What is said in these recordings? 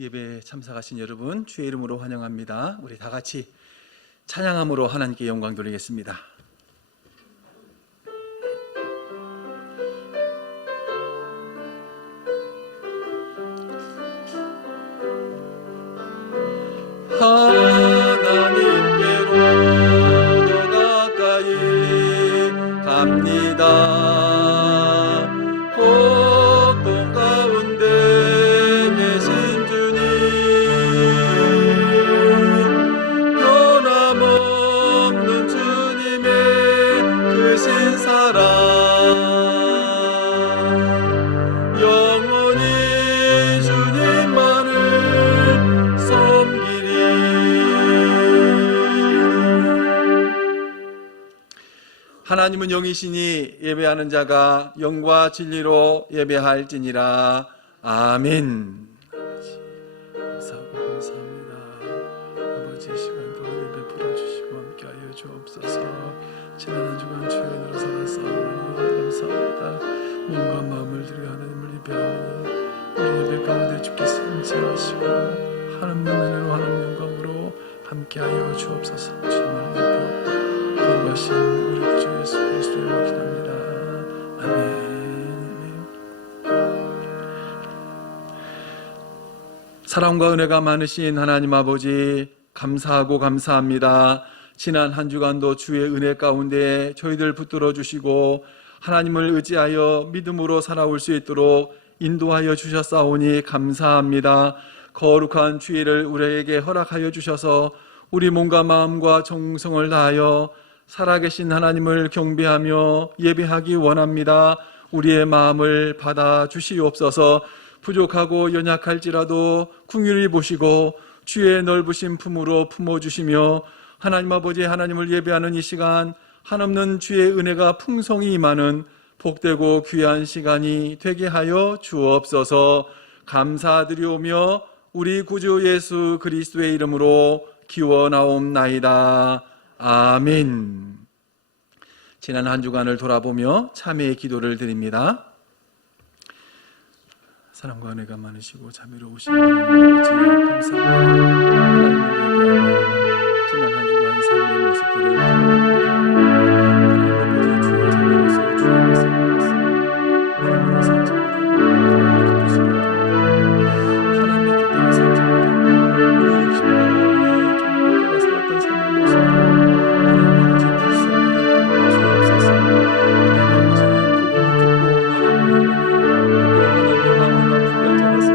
예배에 참석하신 여러분 주의 이름으로 환영합니다. 우리 다 같이 찬양함으로 하나님께 영광 돌리겠습니다. 하나님께로 더 가까이 갑니다. 폭풍 가운데 계신 주님, 변함없는 주님의 크신 사랑 영원히 주님만을 섬기리. 하나님은 영이시니 예배하는 자가 영과 진리로 예배할지니라. 아멘. 감사합니다. 아버지, 시간도 예배 풀어주시고 함께하여 주옵소서. 지난 한 주간 주의 은혜로 살았사오니 감사합니다. 몸과 마음을 들여 하나님을 예배하오니 우리 예배 가운데 주께서 임재하시고 하나님 은혜로 하나님 영광으로 함께하여 주옵소서. 주님을 높여 거룩하신 우리 구주 예수 그리스도의 이름으로 기도합니다. 아멘. 사랑과 은혜가 많으신 하나님 아버지, 감사하고 감사합니다. 지난 한 주간도 주의 은혜 가운데 저희들 붙들어 주시고 하나님을 의지하여 믿음으로 살아올 수 있도록 인도하여 주셨사오니 감사합니다. 거룩한 주일을 우리에게 허락하여 주셔서 우리 몸과 마음과 정성을 다하여 살아계신 하나님을 경배하며 예배하기 원합니다. 우리의 마음을 받아 주시옵소서. 부족하고 연약할지라도 긍휼히 보시고 주의 넓으신 품으로 품어주시며 하나님 아버지, 하나님을 예배하는 이 시간 한없는 주의 은혜가 풍성히 임하는 복되고 귀한 시간이 되게 하여 주옵소서. 감사드리오며 우리 구주 예수 그리스도의 이름으로 기원하옵나이다. 아멘. 지난 한 주간을 돌아보며 참회의 기도를 드립니다. 사랑과 은혜가 많으시고 자비로우신 하나님 아버지, 감사합니다. 하나님을 예배하며 지난 한 주간 삶의 모습들을 돌아봅니다. 하나님 아버지, 주의 자녀로서 주의 말씀을 믿음으로 살지 못하고 하나님을 기쁘시게 합니다. 하나님의 뜻대로 살지 못하고 우리 육신과 우리 종교가 살았던 삶의 모습을 하나님 아버지 불쌍히 주옵소서. 하나님 아버지, 복음을 듣고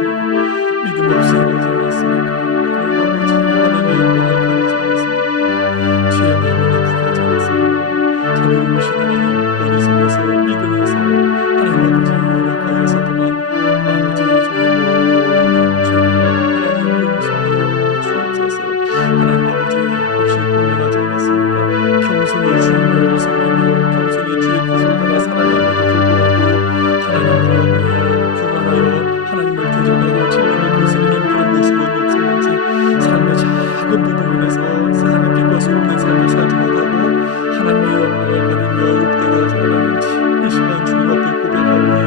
믿음 없이 일하지 않았습니까? 하나님 아버지, 하나님의 영광을 가리지 않았습니까? 주의 마음을 아프게 하지 않았습니까? 자비로우신 하나님, 어리석어서 믿음에서 하나님 아버지 연약하여서도만 아버지의 주의 모든 죄를 하나님 용서하여 주옵소서. 하나님 아버지, 혹시 고민하지 않았습니까? 겸손히 주님을 섬기며 겸손히 주의 뜻을 따라 살아감에도 불구하고 하나님과 교만하여 하나님을 대적하고 진리를 거스르는 그런 모습은 없었는지, 삶의 작은 부분에서 세상의 빛과 소금된 삶을 살지 못하고 하나님의 영광을 가리며 욕되게 하지 않았는지 이 시간 주님 앞에 고백하오니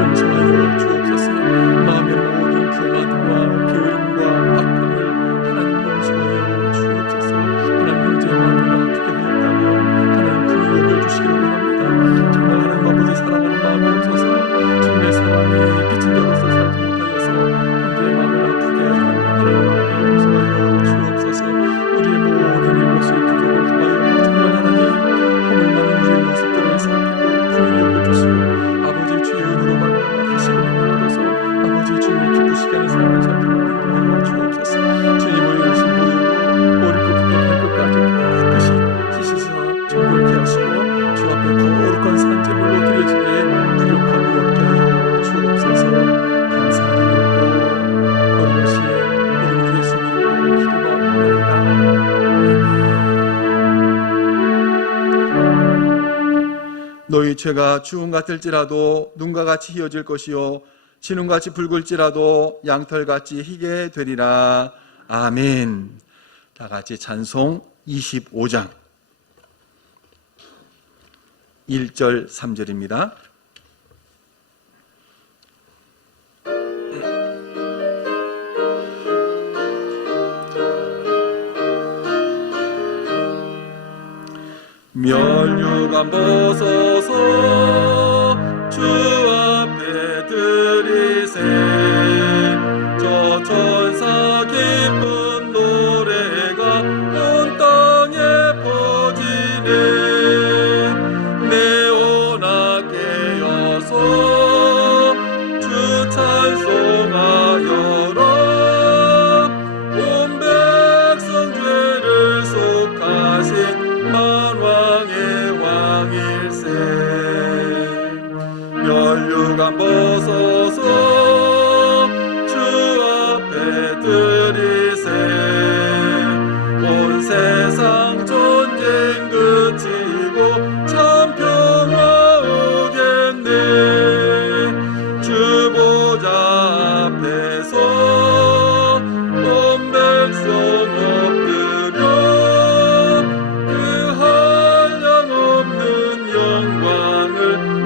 용서하여 주옵소서. 마음의 모든 교만과 게으름과 악함을 하나님 용서하여 주옵소서. 하나님 형제의 마음을 아프게 하였다면 하나님 분을 여겨주시기를 원합니다. 정말 하나님 아버지 사랑하는 마음이 없어서 주님의 사랑에 빚진 자로서 살지 못하여서 형제의 마음을 아프게 하는 하나님 용서하여 주옵소서. 우리의 모든 일것을 부족을 통하여 정말 하나님 허물 많은 우리의 모습들을 살피고 분을 여겨주시고 아버지 주의 은혜로 말미암아 다시 우리를 얻어서 아버지 주님을 기쁘시게 하는 삶을 살도록 인도하여 주옵소서. 주님을 열심히 모이고 머리 끝부터 발끝까지 깨끗이 씻으사 정결케 하시고 주 앞에 거룩한 산제물로 드려지게 부족함이 없게 하여 주옵소서. 감사드리옵고 거룩하신 우리 주 예수님으로 기도하옵나이다. 너희 죄가 주홍 같을지라도 눈과 같이 희어질 것이요 진홍같이 붉을지라도 양털같이 희게 되리라. 아멘. 다 같이 찬송 25장 1절 3절입니다. 면류관 벗어서 주 앞에 드리세. 저 천사 기쁜 노래가 온 땅에 퍼지네. 내오나 깨어서 주 찬송하여라. 온 백성 죄를 속하신 만왕의 왕일세. 면류관 벗어서 주 앞에 드리세. 온 세상 전쟁 그치고 참 평화 오겠네. 주 보좌 앞에서 온 백성 엎드려 그 한량없는 영광을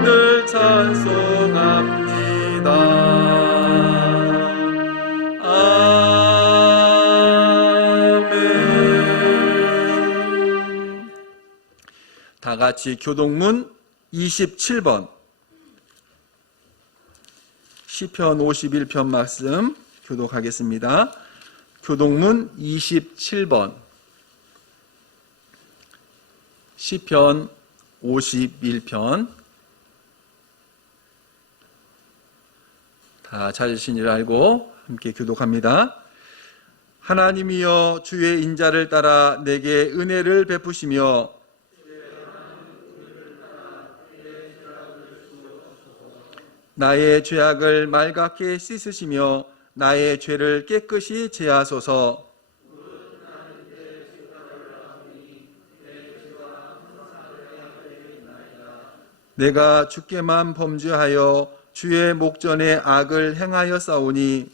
늘 찬송합니다. 아멘. 다 같이 교동문 27번 시편 51편 말씀 교독하겠습니다. 교동문 27번 시편 51편. 다 찾으신 줄 알고 함께 교독합니다. 하나님이여, 주의 인자를 따라 내게 은혜를 베푸시며 나의 죄악을 맑게 씻으시며 나의 죄를 깨끗이 제하소서. 내가 주께만 범죄하여 주의 목전에 악을 행하여 싸우니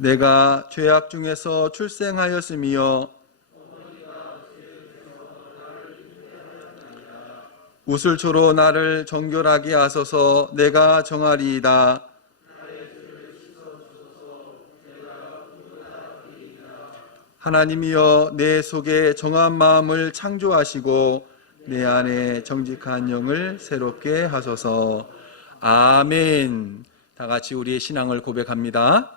내가 죄악 중에서 출생하였으며 우슬초로 나를 정결하게 하소서. 내가 정하리이다. 하나님이여, 내 속에 정한 마음을 창조하시고 내 안에 정직한 영을 새롭게 하소서. 아멘. 다 같이 우리의 신앙을 고백합니다.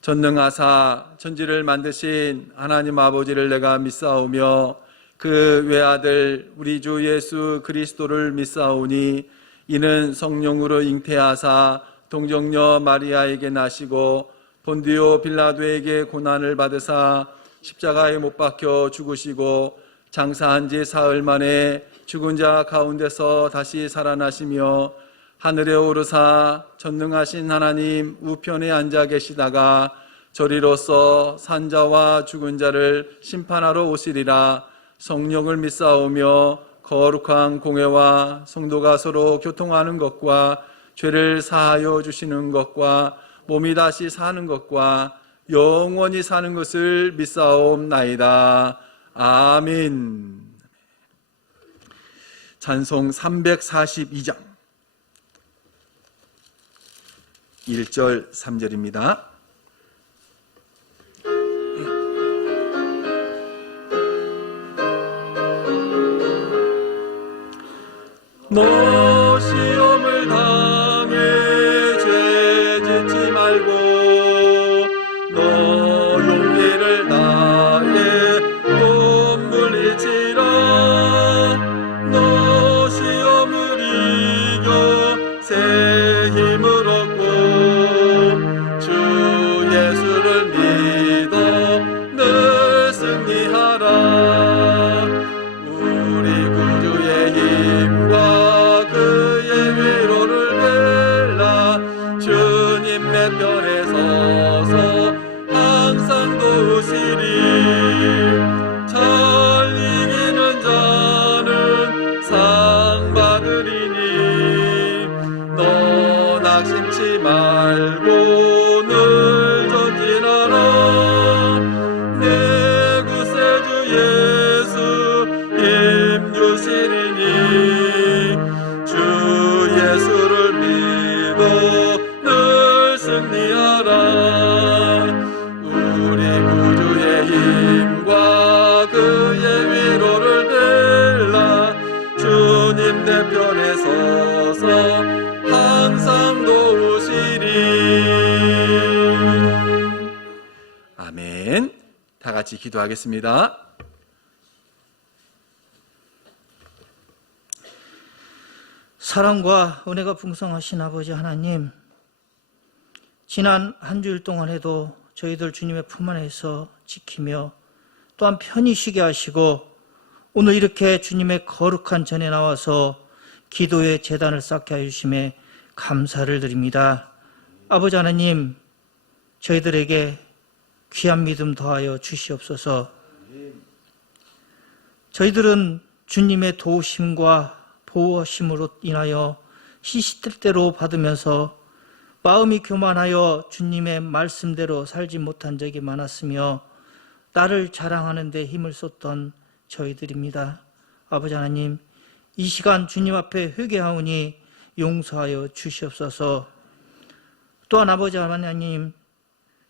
전능하사 천지를 만드신 하나님 아버지를 내가 믿사오며 그 외아들 우리 주 예수 그리스도를 믿사오니 이는 성령으로 잉태하사 동정녀 마리아에게 나시고 본디오 빌라도에게 고난을 받으사 십자가에 못 박혀 죽으시고 장사한 지 사흘 만에 죽은 자 가운데서 다시 살아나시며 하늘에 오르사 전능하신 하나님 우편에 앉아 계시다가 저리로서 산자와 죽은 자를 심판하러 오시리라. 성령을 믿사오며 거룩한 공회와 성도가 서로 교통하는 것과 죄를 사하여 주시는 것과 몸이 다시 사는 것과 영원히 사는 것을 믿사옵나이다. 아멘. 찬송 342장 1절 3절입니다. 너 시험을 당해 죄 짓지 말고 너 용기를 다해 못 물리치라. 너 시험을 이겨 새 힘을 얻고 주 예수를 믿어 늘 승리하라. 우리 구주의 힘과 내 편에 서서 항상 도우시리. 잘 이기는 자는 상 받으리니 너 낙심치 말고 늘 전진하라. 내 구세주 예수 힘 주시리니 주 예수를 믿어 승리하라. 같이 기도하겠습니다. 사랑과 은혜가 풍성하신 아버지 하나님, 지난 한 주일 동안에도 저희들 주님의 품 안에서 지키며 또한 편히 쉬게 하시고 오늘 이렇게 주님의 거룩한 전에 나와서 기도의 제단을 쌓게 해주심에 감사를 드립니다. 아버지 하나님, 저희들에게 귀한 믿음 더하여 주시옵소서. 저희들은 주님의 도우심과 보호심으로 인하여 시시때때로 받으면서 마음이 교만하여 주님의 말씀대로 살지 못한 적이 많았으며 나를 자랑하는 데 힘을 쏟던 저희들입니다. 아버지 하나님, 이 시간 주님 앞에 회개하오니 용서하여 주시옵소서. 또한 아버지 하나님,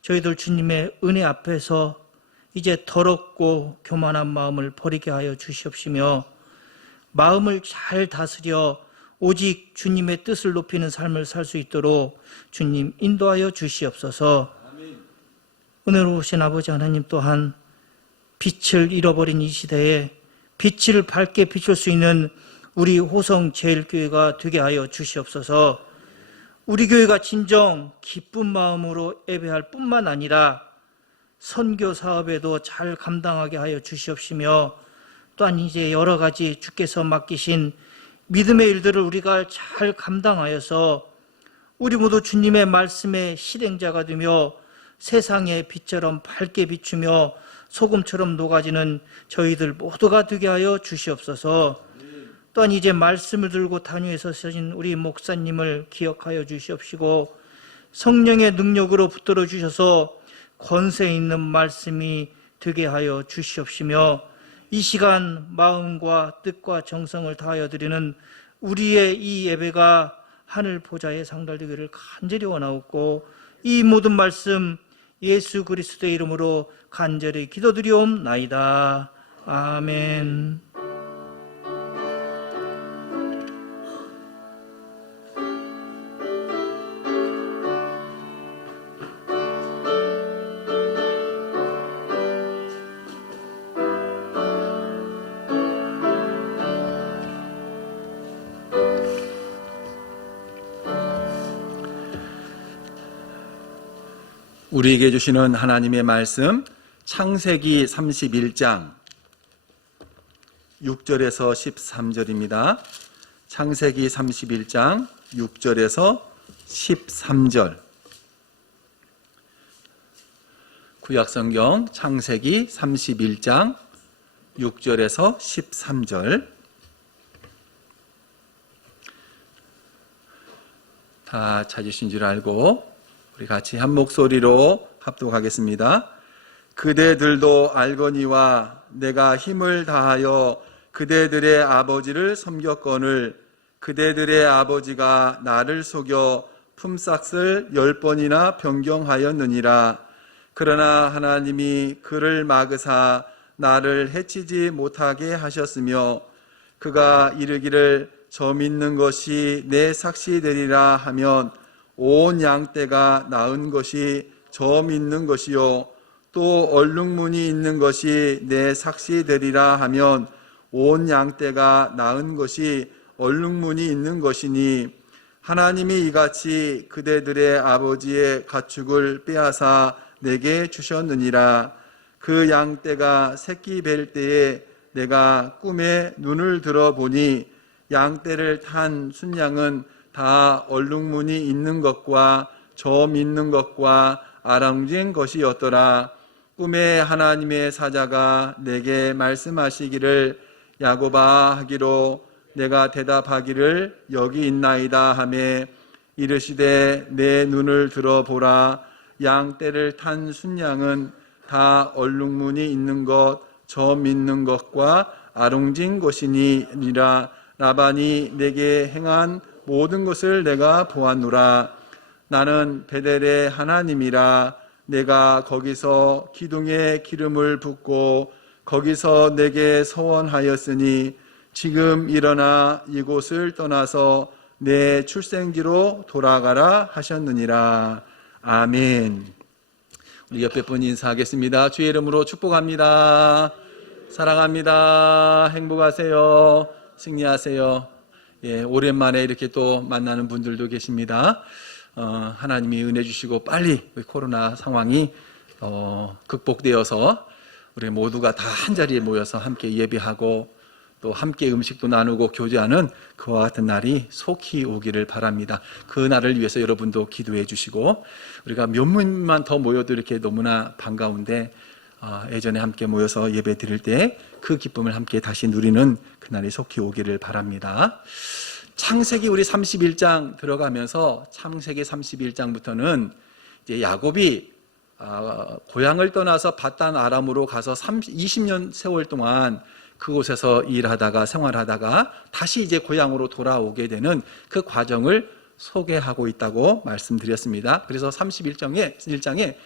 저희들 주님의 은혜 앞에서 이제 더럽고 교만한 마음을 버리게 하여 주시옵시며 마음을 잘 다스려 오직 주님의 뜻을 높이는 삶을 살 수 있도록 주님 인도하여 주시옵소서. 은혜로우신 아버지 하나님, 또한 빛을 잃어버린 이 시대에 빛을 밝게 비출 수 있는 우리 호성 제일교회가 되게 하여 주시옵소서. 우리 교회가 진정 기쁜 마음으로 예배할 뿐만 아니라 선교 사업에도 잘 감당하게 하여 주시옵시며 또한 이제 여러 가지 주께서 맡기신 믿음의 일들을 우리가 잘 감당하여서 우리 모두 주님의 말씀의 실행자가 되며 세상의 빛처럼 밝게 비추며 소금처럼 녹아지는 저희들 모두가 되게 하여 주시옵소서. 또한 이제 말씀을 들고 단위에서 서신 우리 목사님을 기억하여 주시옵시고 성령의 능력으로 붙들어 주셔서 권세 있는 말씀이 되게 하여 주시옵시며 이 시간 마음과 뜻과 정성을 다하여 드리는 우리의 이 예배가 하늘 보좌에 상달되기를 간절히 원하옵고 이 모든 말씀 예수 그리스도의 이름으로 간절히 기도드리옵나이다. 아멘. 우리에게 주시는 하나님의 말씀, 창세기 31장 6절에서 13절입니다. 창세기 31장 6절에서 13절. 구약성경 창세기 31장 6절에서 13절. 다 찾으신 줄 알고 우리 같이 한 목소리로 합독하겠습니다. 그대들도 알거니와 내가 힘을 다하여 그대들의 아버지를 섬겼거늘 그대들의 아버지가 나를 속여 품삯을 10번이나 변경하였느니라. 그러나 하나님이 그를 막으사 나를 해치지 못하게 하셨으며 그가 이르기를 저 믿는 것이 내 삭시 되리라 하면 온 양떼가 낳은 것이 저 믿는 것이요 또 얼룩무늬 있는 것이 내 삭시 되리라 하면 온 양떼가 낳은 것이 얼룩무늬 있는 것이니 하나님이 이같이 그대들의 아버지의 가축을 빼앗아 내게 주셨느니라. 그 양떼가 새끼 뵐 때에 내가 꿈에 눈을 들어보니 양떼를 탄 순양은 다 얼룩무늬 있는 것과 점 있는 것과 아랑진 것이었더라. 꿈에 하나님의 사자가 내게 말씀하시기를 야곱아 하기로 내가 대답하기를 여기 있나이다 하매 이르시되 내 눈을 들어보라. 양떼를 탄 순양은 다 얼룩무늬 있는 것, 점 있는 것과 아롱진 것이니라. 라반이 내게 행한 모든 것을 내가 보았노라. 나는 베델의 하나님이라. 내가 거기서 기둥에 기름을 붓고 거기서 내게 서원하였으니 지금 일어나 이곳을 떠나서 내 출생지로 돌아가라 하셨느니라. 아멘. 우리 옆에 분 인사하겠습니다. 주의 이름으로 축복합니다. 사랑합니다. 행복하세요. 승리하세요. 예, 오랜만에 이렇게 또 만나는 분들도 계십니다. 하나님이 은혜 주시고 빨리 코로나 상황이 극복되어서 우리 모두가 다 한자리에 모여서 함께 예배하고 또 함께 음식도 나누고 교제하는 그와 같은 날이 속히 오기를 바랍니다. 그 날을 위해서 여러분도 기도해 주시고, 우리가 몇 분만 더 모여도 이렇게 너무나 반가운데 예전에 함께 모여서 예배 드릴 때 그 기쁨을 함께 다시 누리는 그날이 속히 오기를 바랍니다. 창세기 우리 31장 들어가면서 창세기 31장부터는 이제 야곱이 고향을 떠나서 밧단 아람으로 가서 20년 세월 동안 그곳에서 일하다가 생활하다가 다시 이제 고향으로 돌아오게 되는 그 과정을 소개하고 있다고 말씀드렸습니다. 그래서 31장에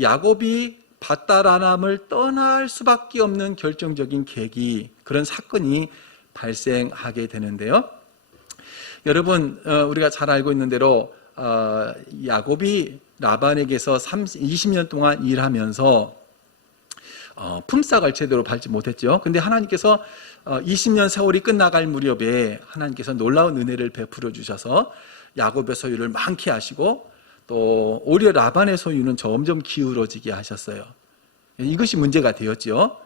야곱이 밧단 아람을 떠날 수밖에 없는 결정적인 계기, 그런 사건이 발생하게 되는데요. 여러분, 우리가 잘 알고 있는 대로 야곱이 라반에게서 20년 동안 일하면서 품삯을 제대로 받지 못했죠. 근데 하나님께서 20년 세월이 끝나갈 무렵에 하나님께서 놀라운 은혜를 베풀어 주셔서 야곱의 소유를 많게 하시고 또 오히려 라반의 소유는 점점 기울어지게 하셨어요. 이것이 문제가 되었죠.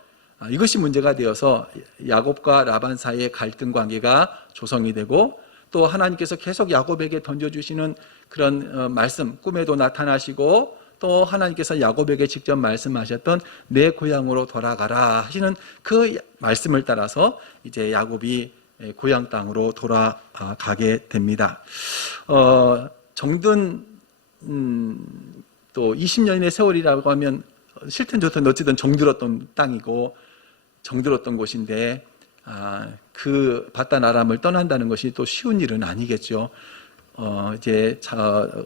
이것이 문제가 되어서 야곱과 라반 사이의 갈등 관계가 조성이 되고, 또 하나님께서 계속 야곱에게 던져주시는 그런 말씀, 꿈에도 나타나시고 또 하나님께서 야곱에게 직접 말씀하셨던 내 고향으로 돌아가라 하시는 그 말씀을 따라서 이제 야곱이 고향 땅으로 돌아가게 됩니다. 정든 또 20년의 세월이라고 하면 싫든 좋든 어찌든 정들었던 땅이고 정들었던 곳인데 그 밧단 아람을 떠난다는 것이 또 쉬운 일은 아니겠죠. 이제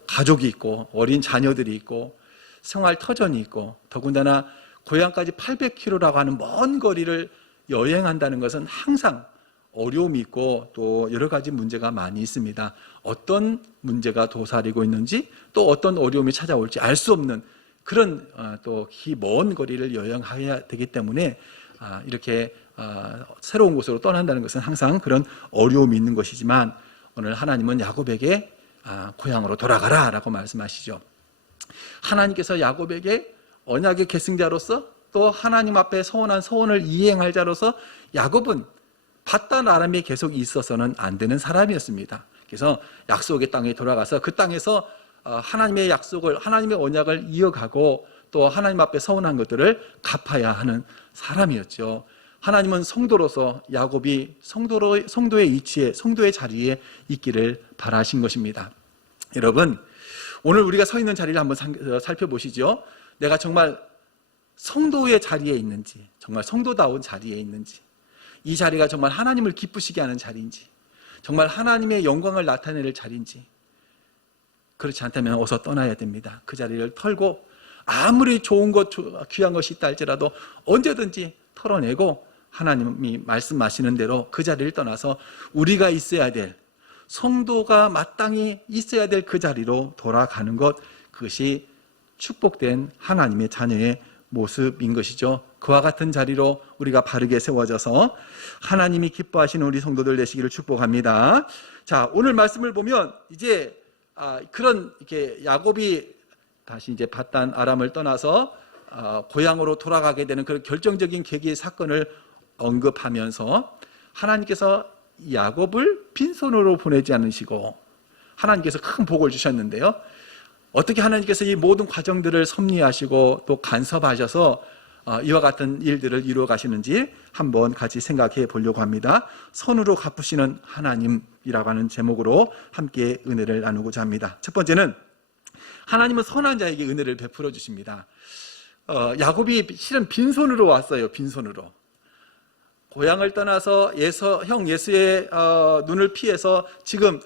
가족이 있고 어린 자녀들이 있고 생활 터전이 있고 더군다나 고향까지 800km라고 하는 먼 거리를 여행한다는 것은 항상 어려움이 있고 또 여러 가지 문제가 많이 있습니다. 어떤 문제가 도사리고 있는지 또 어떤 어려움이 찾아올지 알 수 없는 그런 또 먼 거리를 여행해야 되기 때문에 이렇게 새로운 곳으로 떠난다는 것은 항상 그런 어려움이 있는 것이지만 오늘 하나님은 야곱에게 고향으로 돌아가라 라고 말씀하시죠. 하나님께서 야곱에게 언약의 계승자로서 또 하나님 앞에 서원한 서원을 이행할 자로서 야곱은 밧단 아람에 계속 있어서는 안 되는 사람이었습니다. 그래서 약속의 땅에 돌아가서 그 땅에서 하나님의 약속을, 하나님의 언약을 이어가고 또 하나님 앞에 서원한 것들을 갚아야 하는 사람이었죠. 하나님은 성도로서 야곱이 성도의 위치에, 성도의 자리에 있기를 바라신 것입니다. 여러분, 오늘 우리가 서 있는 자리를 한번 살펴보시죠. 내가 정말 성도의 자리에 있는지, 정말 성도다운 자리에 있는지, 이 자리가 정말 하나님을 기쁘시게 하는 자리인지, 정말 하나님의 영광을 나타낼 자리인지, 그렇지 않다면 어서 떠나야 됩니다. 그 자리를 털고 아무리 좋은 것, 귀한 것이 있다 할지라도 언제든지 털어내고 하나님이 말씀하시는 대로 그 자리를 떠나서 우리가 있어야 될, 성도가 마땅히 있어야 될 그 자리로 돌아가는 것, 그것이 축복된 하나님의 자녀의 모습인 것이죠. 그와 같은 자리로 우리가 바르게 세워져서 하나님이 기뻐하시는 우리 성도들 되시기를 축복합니다. 자, 오늘 말씀을 보면 이제 그런 이렇게 야곱이 다시 이제 밧단 아람을 떠나서 고향으로 돌아가게 되는 그런 결정적인 계기의 사건을 언급하면서 하나님께서 야곱을 빈손으로 보내지 않으시고 하나님께서 큰 복을 주셨는데요. 어떻게 하나님께서 이 모든 과정들을 섭리하시고 또 간섭하셔서 이와 같은 일들을 이루어 가시는지 한번 같이 생각해 보려고 합니다. 선으로 갚으시는 하나님이라고 하는 제목으로 함께 은혜를 나누고자 합니다. 첫 번째는 하나님은 선한 자에게 은혜를 베풀어 주십니다. 야곱이 실은 빈손으로 왔어요. 빈손으로. 고향을 떠나서 형 예수의 눈을 피해서 지금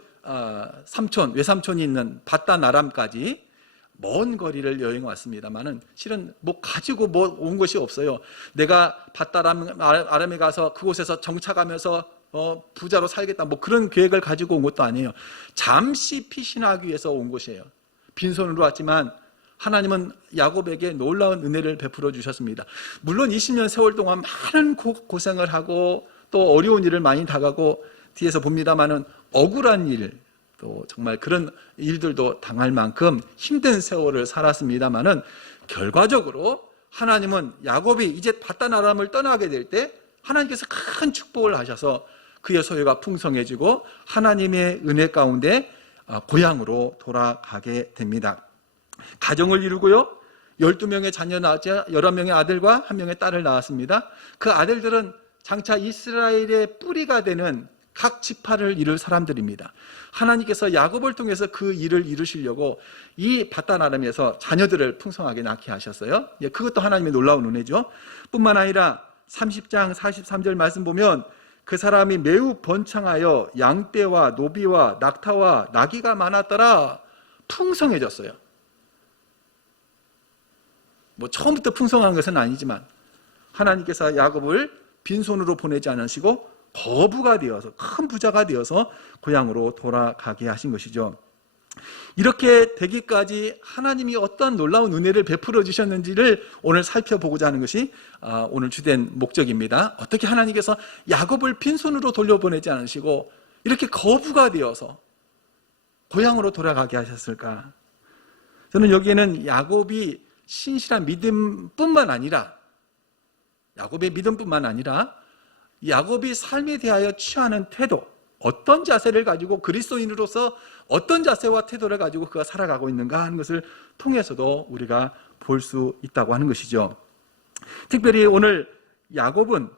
외삼촌이 있는 밧단 아람까지 먼 거리를 여행 왔습니다만은 실은 가지고 온 것이 없어요. 내가 밧단 아람에 가서 그곳에서 정착하면서 부자로 살겠다 그런 계획을 가지고 온 것도 아니에요. 잠시 피신하기 위해서 온 곳이에요. 빈손으로 왔지만 하나님은 야곱에게 놀라운 은혜를 베풀어 주셨습니다. 물론 20년 세월 동안 많은 고생을 하고 또 어려운 일을 많이 당하고 뒤에서 봅니다마는 억울한 일, 또 정말 그런 일들도 당할 만큼 힘든 세월을 살았습니다마는 결과적으로 하나님은 야곱이 이제 바단 아람을 떠나게 될 때 하나님께서 큰 축복을 하셔서 그의 소유가 풍성해지고 하나님의 은혜 가운데 고향으로 돌아가게 됩니다. 가정을 이루고요, 12명의 자녀 낳자 11명의 아들과 1명의 딸을 낳았습니다. 그 아들들은 장차 이스라엘의 뿌리가 되는 각 지파를 이룰 사람들입니다. 하나님께서 야곱을 통해서 그 일을 이루시려고 이 바단 아람에서 자녀들을 풍성하게 낳게 하셨어요. 그것도 하나님의 놀라운 은혜죠. 뿐만 아니라 30장 43절 말씀 보면 그 사람이 매우 번창하여 양떼와 노비와 낙타와 나귀가 많았더라. 풍성해졌어요. 처음부터 풍성한 것은 아니지만 하나님께서 야곱을 빈손으로 보내지 않으시고 거부가 되어서 큰 부자가 되어서 고향으로 돌아가게 하신 것이죠. 이렇게 되기까지 하나님이 어떤 놀라운 은혜를 베풀어 주셨는지를 오늘 살펴보고자 하는 것이 오늘 주된 목적입니다. 어떻게 하나님께서 야곱을 빈손으로 돌려보내지 않으시고 이렇게 거부가 되어서 고향으로 돌아가게 하셨을까? 저는 여기에는 야곱이 신실한 믿음뿐만 아니라 야곱의 믿음뿐만 아니라 야곱이 삶에 대하여 취하는 태도, 어떤 자세를 가지고 그리스도인으로서 어떤 자세와 태도를 가지고 그가 살아가고 있는가 하는 것을 통해서도 우리가 볼 수 있다고 하는 것이죠. 특별히 오늘 야곱은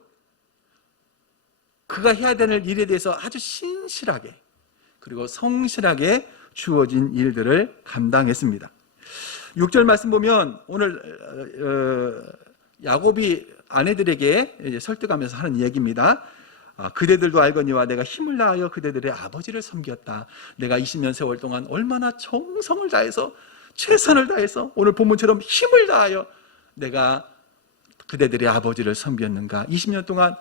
그가 해야 되는 일에 대해서 아주 신실하게 그리고 성실하게 주어진 일들을 감당했습니다. 6절 말씀 보면 오늘 야곱이 아내들에게 설득하면서 하는 얘기입니다. 그대들도 알거니와 내가 힘을 다하여 그대들의 아버지를 섬겼다. 내가 20년 세월 동안 얼마나 정성을 다해서 최선을 다해서 오늘 본문처럼 힘을 다하여 내가 그대들의 아버지를 섬겼는가. 20년 동안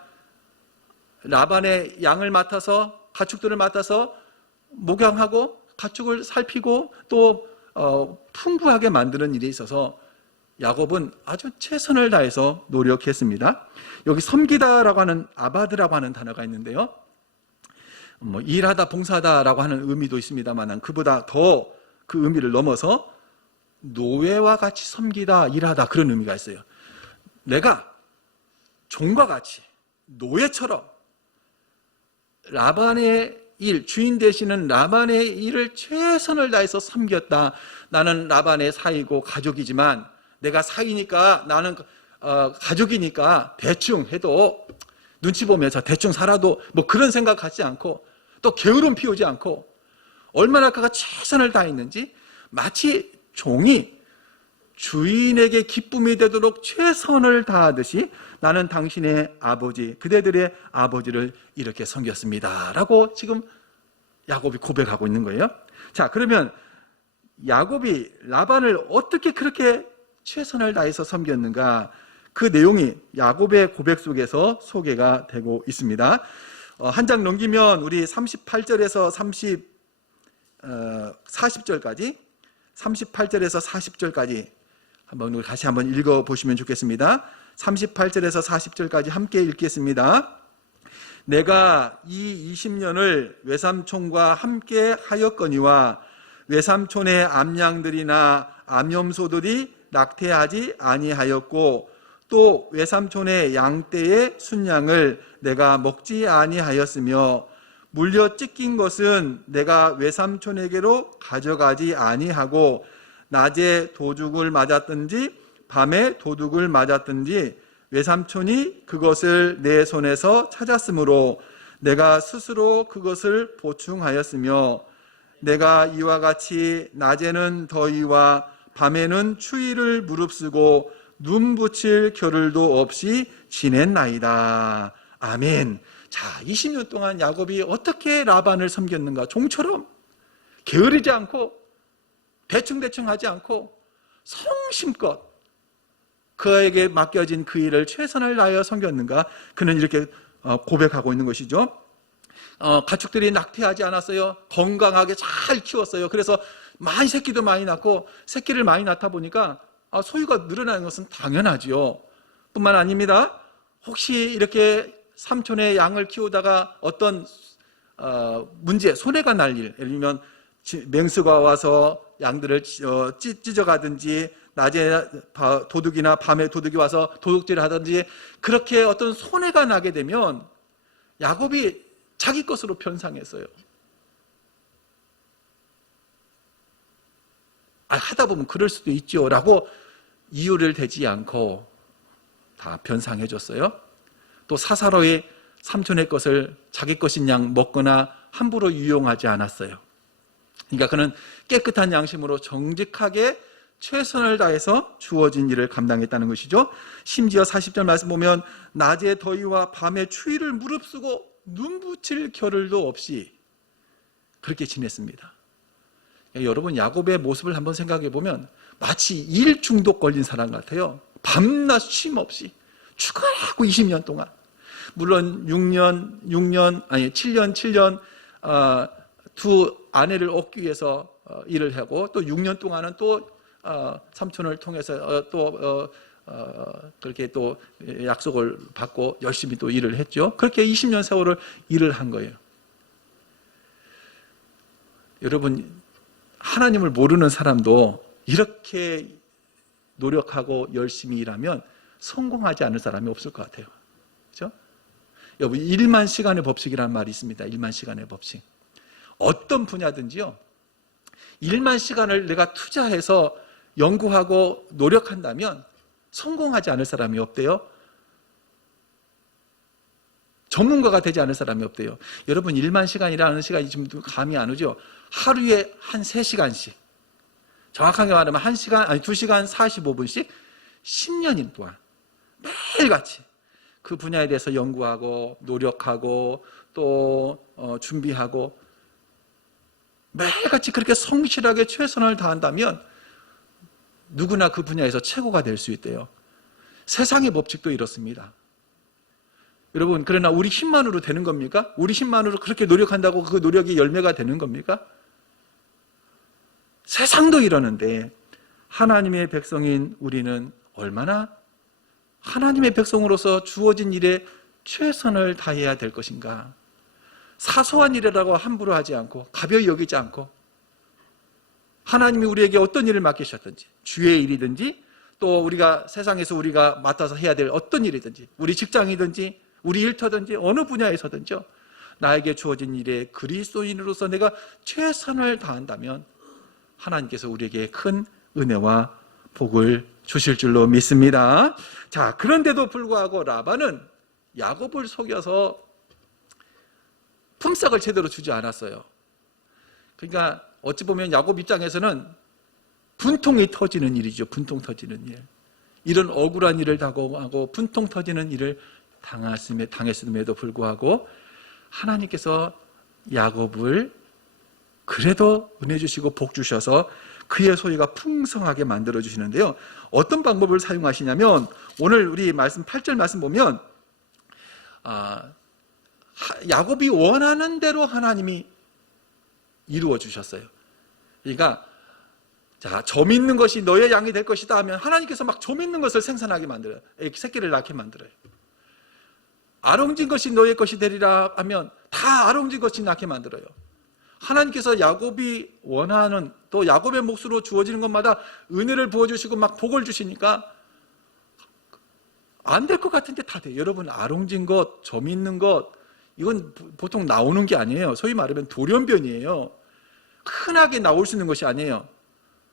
라반의 양을 맡아서 가축들을 맡아서 목양하고 가축을 살피고 또 풍부하게 만드는 일에 있어서 야곱은 아주 최선을 다해서 노력했습니다. 여기 섬기다라고 하는 아바드라고 하는 단어가 있는데요. 일하다, 봉사하다라고 하는 의미도 있습니다만 그보다 더 그 의미를 넘어서 노예와 같이 섬기다, 일하다 그런 의미가 있어요. 내가 종과 같이 노예처럼 라반의 일, 주인 되시는 라반의 일을 최선을 다해서 섬겼다. 나는 라반의 사이고 가족이지만 내가 사이니까 나는 가족이니까 대충 해도 눈치 보면서 대충 살아도 그런 생각 갖지 않고 또 게으름 피우지 않고 얼마나 그가 최선을 다했는지 마치 종이 주인에게 기쁨이 되도록 최선을 다하듯이 나는 당신의 아버지, 그대들의 아버지를 이렇게 섬겼습니다 라고 지금 야곱이 고백하고 있는 거예요. 자, 그러면 야곱이 라반을 어떻게 그렇게 최선을 다해서 섬겼는가, 그 내용이 야곱의 고백 속에서 소개가 되고 있습니다. 한 장 넘기면 우리 38절에서 40절까지 38절에서 40절까지 우리 다시 한번 읽어보시면 좋겠습니다. 38절에서 40절까지 함께 읽겠습니다. 내가 이 20년을 외삼촌과 함께 하였거니와 외삼촌의 암양들이나 암염소들이 낙태하지 아니하였고 또 외삼촌의 양떼의 순양을 내가 먹지 아니하였으며 물려 찢긴 것은 내가 외삼촌에게로 가져가지 아니하고 낮에 도둑을 맞았든지 밤에 도둑을 맞았든지 외삼촌이 그것을 내 손에서 찾았으므로 내가 스스로 그것을 보충하였으며 내가 이와 같이 낮에는 더위와 밤에는 추위를 무릅쓰고 눈 붙일 겨를도 없이 지냈나이다. 아멘. 자, 20년 동안 야곱이 어떻게 라반을 섬겼는가? 종처럼 게으르지 않고 대충대충 하지 않고 성심껏 그에게 맡겨진 그 일을 최선을 다하여 섬겼는가? 그는 이렇게 고백하고 있는 것이죠. 가축들이 낙태하지 않았어요. 건강하게 잘 키웠어요. 그래서 많이 새끼도 많이 낳고 새끼를 많이 낳다 보니까 소유가 늘어나는 것은 당연하지요. 뿐만 아닙니다. 혹시 이렇게 삼촌의 양을 키우다가 어떤 문제, 손해가 날 일, 예를 들면 맹수가 와서 양들을 찢어가든지 낮에 도둑이나 밤에 도둑이 와서 도둑질을 하든지 그렇게 어떤 손해가 나게 되면 야곱이 자기 것으로 변상했어요. 하다 보면 그럴 수도 있죠 라고 이유를 대지 않고 다 변상해 줬어요. 또 사사로이 삼촌의 것을 자기 것인 양 먹거나 함부로 유용하지 않았어요. 그러니까 그는 깨끗한 양심으로 정직하게 최선을 다해서 주어진 일을 감당했다는 것이죠. 심지어 40절 말씀 보면 낮의 더위와 밤의 추위를 무릅쓰고 눈붙일 겨를도 없이 그렇게 지냈습니다. 여러분, 야곱의 모습을 한번 생각해 보면 마치 일 중독 걸린 사람 같아요. 밤낮 쉼 없이 추가하고 20년 동안, 물론 7년 두 아내를 얻기 위해서 일을 하고 또 6년 동안은 또 삼촌을 통해서 그렇게 또 약속을 받고 열심히 또 일을 했죠. 그렇게 20년 세월을 일을 한 거예요. 여러분, 하나님을 모르는 사람도 이렇게 노력하고 열심히 일하면 성공하지 않을 사람이 없을 것 같아요. 그렇죠? 여러분, 1만 시간의 법칙이라는 말이 있습니다. 1만 시간의 법칙. 어떤 분야든지요, 1만 시간을 내가 투자해서 연구하고 노력한다면 성공하지 않을 사람이 없대요. 전문가가 되지 않을 사람이 없대요. 여러분, 1만 시간이라는 시간이 지금 감이 안 오죠? 하루에 한 3시간씩, 정확하게 말하면 2시간 45분씩 10년인 동안 매일같이 그 분야에 대해서 연구하고 노력하고 또 준비하고 매일같이 그렇게 성실하게 최선을 다한다면 누구나 그 분야에서 최고가 될 수 있대요. 세상의 법칙도 이렇습니다. 여러분, 그러나 우리 힘만으로 되는 겁니까? 우리 힘만으로 그렇게 노력한다고 그 노력이 열매가 되는 겁니까? 세상도 이러는데 하나님의 백성인 우리는 얼마나 하나님의 백성으로서 주어진 일에 최선을 다해야 될 것인가? 사소한 일이라고 함부로 하지 않고 가벼이 여기지 않고 하나님이 우리에게 어떤 일을 맡기셨든지, 주의 일이든지 또 우리가 세상에서 우리가 맡아서 해야 될 어떤 일이든지, 우리 직장이든지 우리 일터든지 어느 분야에서든지요, 나에게 주어진 일에 그리스도인으로서 내가 최선을 다한다면 하나님께서 우리에게 큰 은혜와 복을 주실 줄로 믿습니다. 자, 그런데도 불구하고 라반은 야곱을 속여서 품삯을 제대로 주지 않았어요. 그러니까 어찌 보면 야곱 입장에서는 분통이 터지는 일이죠. 분통 터지는 일. 이런 억울한 일을 당하고 분통 터지는 일을 당했음에도 불구하고 하나님께서 야곱을 그래도 은혜 주시고 복 주셔서 그의 소유가 풍성하게 만들어 주시는데요. 어떤 방법을 사용하시냐면 오늘 우리 말씀 8절 말씀 보면 야곱이 원하는 대로 하나님이 이루어 주셨어요. 그러니까 자, 점 있는 것이 너의 양이 될 것이다 하면 하나님께서 막 점 있는 것을 생산하게 만들어요. 새끼를 낳게 만들어요. 아롱진 것이 너의 것이 되리라 하면 다 아롱진 것이 낳게 만들어요. 하나님께서 야곱이 원하는, 또 야곱의 몫으로 주어지는 것마다 은혜를 부어주시고 막 복을 주시니까 안 될 것 같은데 다 돼요. 여러분, 아롱진 것, 점 있는 것, 이건 보통 나오는 게 아니에요. 소위 말하면 돌연변이에요. 흔하게 나올 수 있는 것이 아니에요.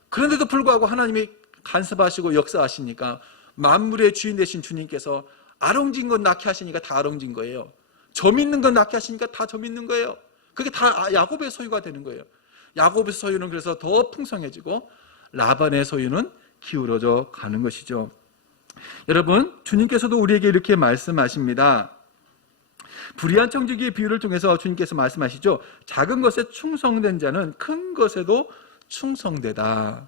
그런데도 불구하고 하나님이 간섭하시고 역사하시니까 만물의 주인 되신 주님께서 아롱진 것 낳게 하시니까 다 아롱진 거예요. 점 있는 것 낳게 하시니까 다 점 있는 거예요. 그게 다 야곱의 소유가 되는 거예요. 야곱의 소유는 그래서 더 풍성해지고 라반의 소유는 기울어져 가는 것이죠. 여러분, 주님께서도 우리에게 이렇게 말씀하십니다. 불의한 청지기의 비유를 통해서 주님께서 말씀하시죠. 작은 것에 충성된 자는 큰 것에도 충성되다.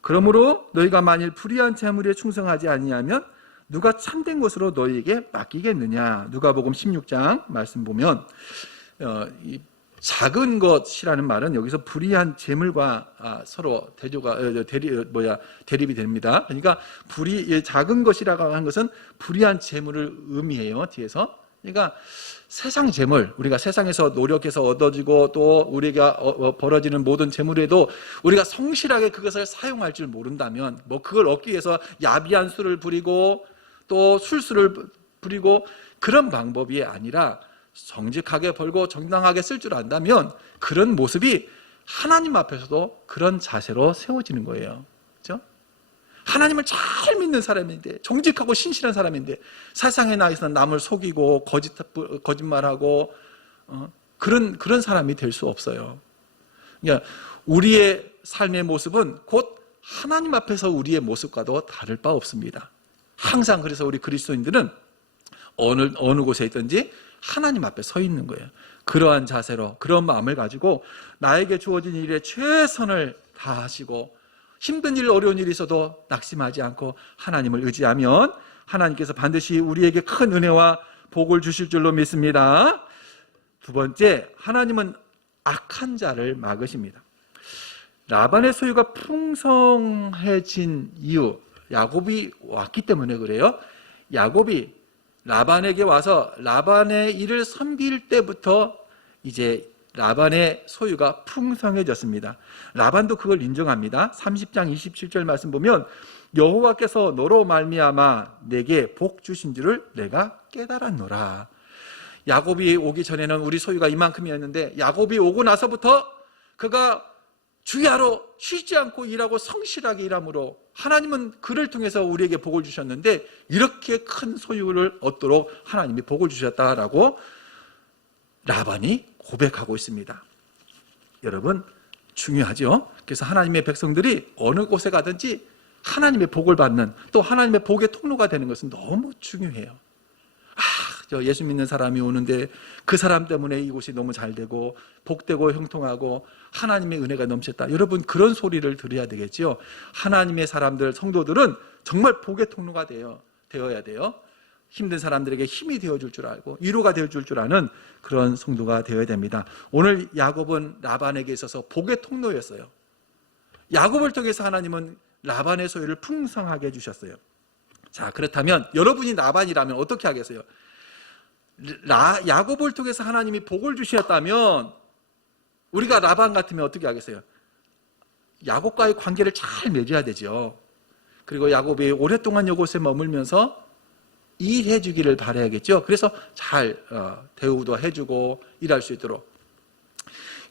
그러므로 너희가 만일 불의한 재물에 충성하지 아니하면 누가 참된 것으로 너희에게 맡기겠느냐. 누가복음 16장 말씀 보면 이 작은 것이라는 말은 여기서 불의한 재물과 서로 대립이 됩니다. 그러니까 작은 것이라고 하는 것은 불의한 재물을 의미해요. 뒤에서. 그러니까 세상 재물, 우리가 세상에서 노력해서 얻어지고 또 우리가 벌어지는 모든 재물에도 우리가 성실하게 그것을 사용할 줄 모른다면, 뭐 그걸 얻기 위해서 야비한 수를 부리고 또 술수를 부리고 그런 방법이 아니라 정직하게 벌고 정당하게 쓸 줄 안다면 그런 모습이 하나님 앞에서도 그런 자세로 세워지는 거예요. 그렇죠? 하나님을 잘 믿는 사람인데, 정직하고 신실한 사람인데 세상에 나와서 남을 속이고 거짓말하고 그런 사람이 될 수 없어요. 그러니까 우리의 삶의 모습은 곧 하나님 앞에서 우리의 모습과도 다를 바 없습니다. 항상 그래서 우리 그리스도인들은 어느 곳에 있든지 하나님 앞에 서 있는 거예요. 그러한 자세로, 그런 마음을 가지고 나에게 주어진 일에 최선을 다하시고 힘든 일, 어려운 일이 있어도 낙심하지 않고 하나님을 의지하면 하나님께서 반드시 우리에게 큰 은혜와 복을 주실 줄로 믿습니다. 두 번째, 하나님은 악한 자를 막으십니다. 라반의 소유가 풍성해진 이유, 야곱이 왔기 때문에 그래요. 야곱이 라반에게 와서 라반의 일을 섬길 때부터 이제 라반의 소유가 풍성해졌습니다. 라반도 그걸 인정합니다. 30장 27절 말씀 보면 여호와께서 너로 말미암아 내게 복 주신 줄을 내가 깨달았노라. 야곱이 오기 전에는 우리 소유가 이만큼이었는데 야곱이 오고 나서부터 그가 주야로 쉬지 않고 일하고 성실하게 일함으로 하나님은 그를 통해서 우리에게 복을 주셨는데 이렇게 큰 소유를 얻도록 하나님이 복을 주셨다라고 라반이 고백하고 있습니다. 여러분, 중요하죠. 그래서 하나님의 백성들이 어느 곳에 가든지 하나님의 복을 받는, 또 하나님의 복의 통로가 되는 것은 너무 중요해요. 저 예수 믿는 사람이 오는데 그 사람 때문에 이곳이 너무 잘 되고 복되고 형통하고 하나님의 은혜가 넘쳤다. 여러분, 그런 소리를 들어야 되겠죠. 하나님의 사람들, 성도들은 정말 복의 통로가 되어야 돼요. 힘든 사람들에게 힘이 되어줄 줄 알고 위로가 되어줄 줄 아는 그런 성도가 되어야 됩니다. 오늘 야곱은 라반에게 있어서 복의 통로였어요. 야곱을 통해서 하나님은 라반의 소유를 풍성하게 해주셨어요. 자, 그렇다면 여러분이 라반이라면 어떻게 하겠어요? 야곱을 통해서 하나님이 복을 주셨다면 우리가 라반 같으면 어떻게 하겠어요? 야곱과의 관계를 잘 맺어야 되죠. 그리고 야곱이 오랫동안 이곳에 머물면서 일해 주기를 바라야겠죠. 그래서 잘 대우도 해주고 일할 수 있도록.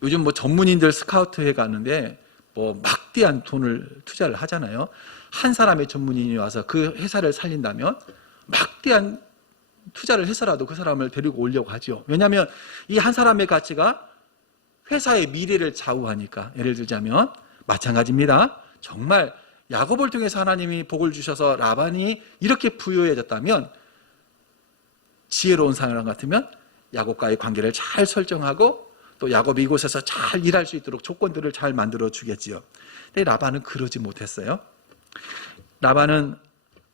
요즘 뭐 전문인들 스카우트회 가는데 뭐 막대한 돈을 투자를 하잖아요. 한 사람의 전문인이 와서 그 회사를 살린다면 막대한 투자를 해서라도 그 사람을 데리고 오려고 하죠. 왜냐하면 이 한 사람의 가치가 회사의 미래를 좌우하니까. 예를 들자면 마찬가지입니다. 정말 야곱을 통해서 하나님이 복을 주셔서 라반이 이렇게 부유해졌다면 지혜로운 사람 같으면 야곱과의 관계를 잘 설정하고 또 야곱이 이곳에서 잘 일할 수 있도록 조건들을 잘 만들어 주겠지요. 근데 라반은 그러지 못했어요. 라반은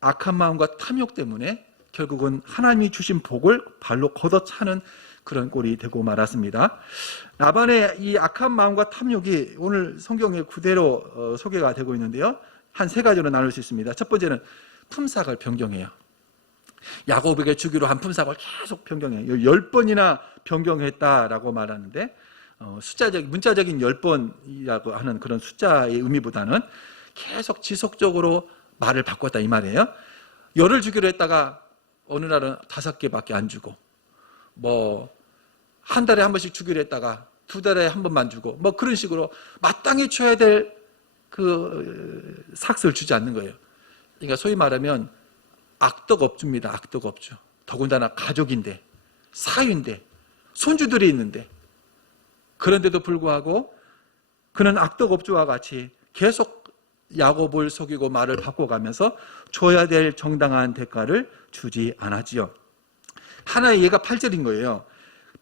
악한 마음과 탐욕 때문에 결국은 하나님이 주신 복을 발로 걷어차는 그런 꼴이 되고 말았습니다. 라반의 이 악한 마음과 탐욕이 오늘 성경에 그대로 소개가 되고 있는데요. 한 세 가지로 나눌 수 있습니다. 첫 번째는 품삯을 변경해요. 야곱에게 주기로 한 품삯을 계속 변경해요. 10번이나 변경했다라고 말하는데 문자적인 10번이라고 하는 그런 숫자의 의미보다는 계속 지속적으로 말을 바꿨다 이 말이에요. 10을 주기로 했다가 어느 날은 5개밖에 안 주고, 뭐 한 달에 한 번씩 주기로 했다가 2달에 한 번만 주고, 뭐 그런 식으로 마땅히 줘야 될 그 삭스를 주지 않는 거예요. 그러니까 소위 말하면 악덕업주입니다. 악덕업주. 더군다나 가족인데, 사위인데, 손주들이 있는데, 그런데도 불구하고 그는 악덕업주와 같이 계속 야곱을 속이고 말을 바꿔가면서 줘야 될 정당한 대가를 주지 않았지요. 하나의 예가 8절인 거예요.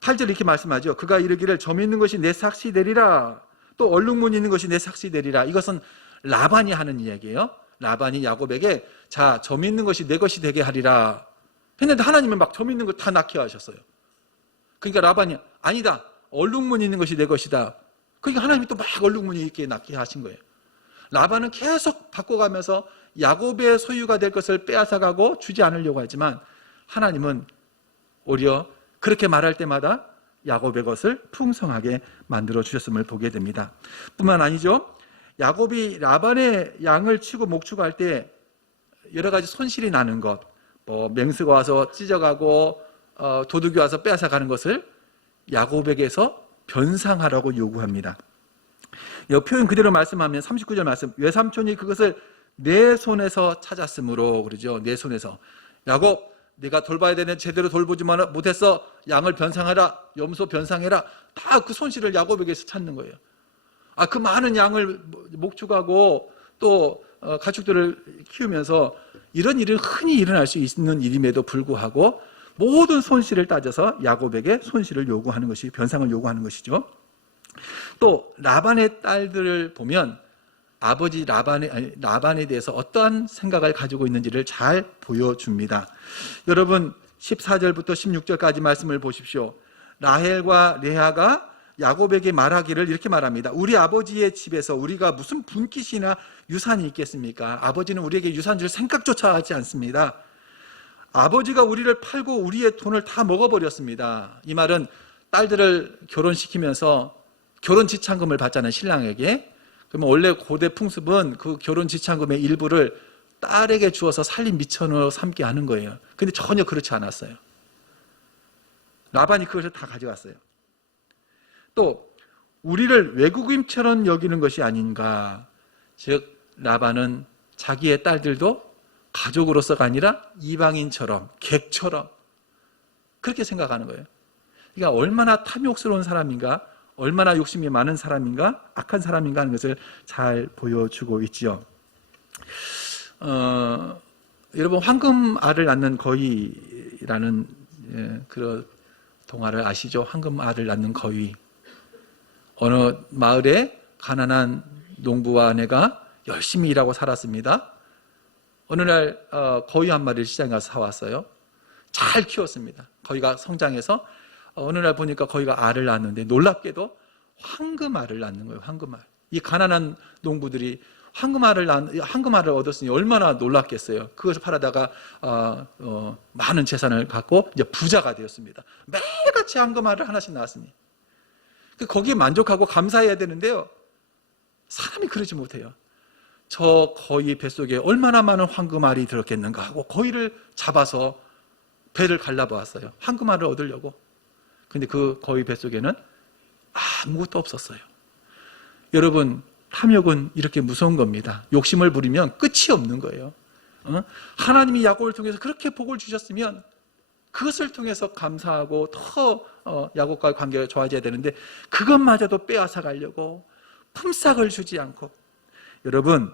8절 이렇게 말씀하죠. 그가 이르기를 점 있는 것이 내 삭시 되리라. 또 얼룩무늬 있는 것이 내 삭시 되리라. 이것은 라반이 하는 이야기예요. 라반이 야곱에게 자, 점 있는 것이 내 것이 되게 하리라 했는데 하나님은 막 점 있는 거 다 낳게 하셨어요. 그러니까 라반이 아니다, 얼룩무늬 있는 것이 내 것이다. 그러니까 하나님이 또 막 얼룩무늬 있게 낳게 하신 거예요. 라반은 계속 바꿔가면서 야곱의 소유가 될 것을 빼앗아가고 주지 않으려고 하지만 하나님은 오히려 그렇게 말할 때마다 야곱의 것을 풍성하게 만들어 주셨음을 보게 됩니다. 뿐만 아니죠, 야곱이 라반의 양을 치고 목축할 때 여러 가지 손실이 나는 것, 뭐 맹수가 와서 찢어가고 도둑이 와서 빼앗아가는 것을 야곱에게서 변상하라고 요구합니다. 이 표현 그대로 말씀하면 39절 말씀, 외삼촌이 그것을 내 손에서 찾았으므로 그러죠. 내 손에서. 야곱, 네가 돌봐야 되는 제대로 돌보지 못했어. 양을 변상하라, 염소 변상해라. 다 그 손실을 야곱에게서 찾는 거예요. 그 많은 양을 목축하고 또 가축들을 키우면서 이런 일은 흔히 일어날 수 있는 일임에도 불구하고 모든 손실을 따져서 야곱에게 손실을 요구하는 것이, 변상을 요구하는 것이죠. 또 라반의 딸들을 보면 아버지 라반에 대해서 어떠한 생각을 가지고 있는지를 잘 보여줍니다. 여러분 14절부터 16절까지 말씀을 보십시오. 라헬과 레아가 야곱에게 말하기를 이렇게 말합니다. 우리 아버지의 집에서 우리가 무슨 분깃이나 유산이 있겠습니까? 아버지는 우리에게 유산 줄 생각조차 하지 않습니다. 아버지가 우리를 팔고 우리의 돈을 다 먹어버렸습니다. 이 말은 딸들을 결혼시키면서 결혼 지참금을 받잖아요, 신랑에게. 그러면 원래 고대 풍습은 그 결혼 지참금의 일부를 딸에게 주어서 살림 미천으로 삼게 하는 거예요. 근데 전혀 그렇지 않았어요. 라반이 그것을 다 가져갔어요. 또 우리를 외국인처럼 여기는 것이 아닌가. 즉 라반은 자기의 딸들도 가족으로서가 아니라 이방인처럼, 객처럼 그렇게 생각하는 거예요. 그러니까 얼마나 탐욕스러운 사람인가, 얼마나 욕심이 많은 사람인가, 악한 사람인가 하는 것을 잘 보여주고 있죠. 여러분 황금알을 낳는 거위라는 그런 동화를 아시죠? 황금알을 낳는 거위. 어느 마을에 가난한 농부와 아내가 열심히 일하고 살았습니다. 어느 날 거위 한 마리를 시장에 가서 사왔어요. 잘 키웠습니다. 거위가 성장해서 어느 날 보니까 거위가 알을 낳았는데 놀랍게도 황금알을 낳는 거예요. 황금알. 이 가난한 농부들이 황금알을 얻었으니 얼마나 놀랐겠어요. 그것을 팔아다가 많은 재산을 갖고 이제 부자가 되었습니다. 매일같이 황금알을 하나씩 낳았으니 거기에 만족하고 감사해야 되는데요, 사람이 그러지 못해요. 저 거위 뱃속에 얼마나 많은 황금알이 들었겠는가 하고 거위를 잡아서 배를 갈라보았어요. 황금알을 얻으려고. 근데 그 거위 뱃속에는 아무것도 없었어요. 여러분, 탐욕은 이렇게 무서운 겁니다. 욕심을 부리면 끝이 없는 거예요. 하나님이 야곱을 통해서 그렇게 복을 주셨으면 그것을 통해서 감사하고 더 야곱과의 관계가 좋아져야 되는데 그것마저도 빼앗아 가려고 품삯을 주지 않고, 여러분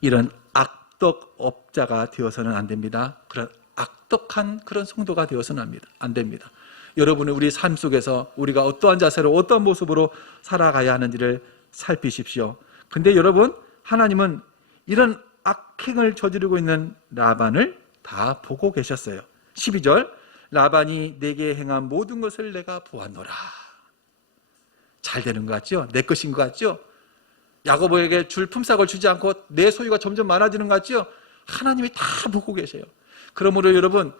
이런 악덕업자가 되어서는 안 됩니다. 그런 악덕한 그런 성도가 되어서는 안 됩니다. 여러분은 우리 삶 속에서 우리가 어떠한 자세로 어떠한 모습으로 살아가야 하는지를 살피십시오. 근데 여러분, 하나님은 이런 악행을 저지르고 있는 라반을 다 보고 계셨어요. 12절, 라반이 내게 행한 모든 것을 내가 보았노라. 잘 되는 것 같죠? 내 것인 것 같죠? 야곱에게 줄 품삯을 주지 않고 내 소유가 점점 많아지는 것 같죠? 하나님이 다 보고 계세요. 그러므로 여러분,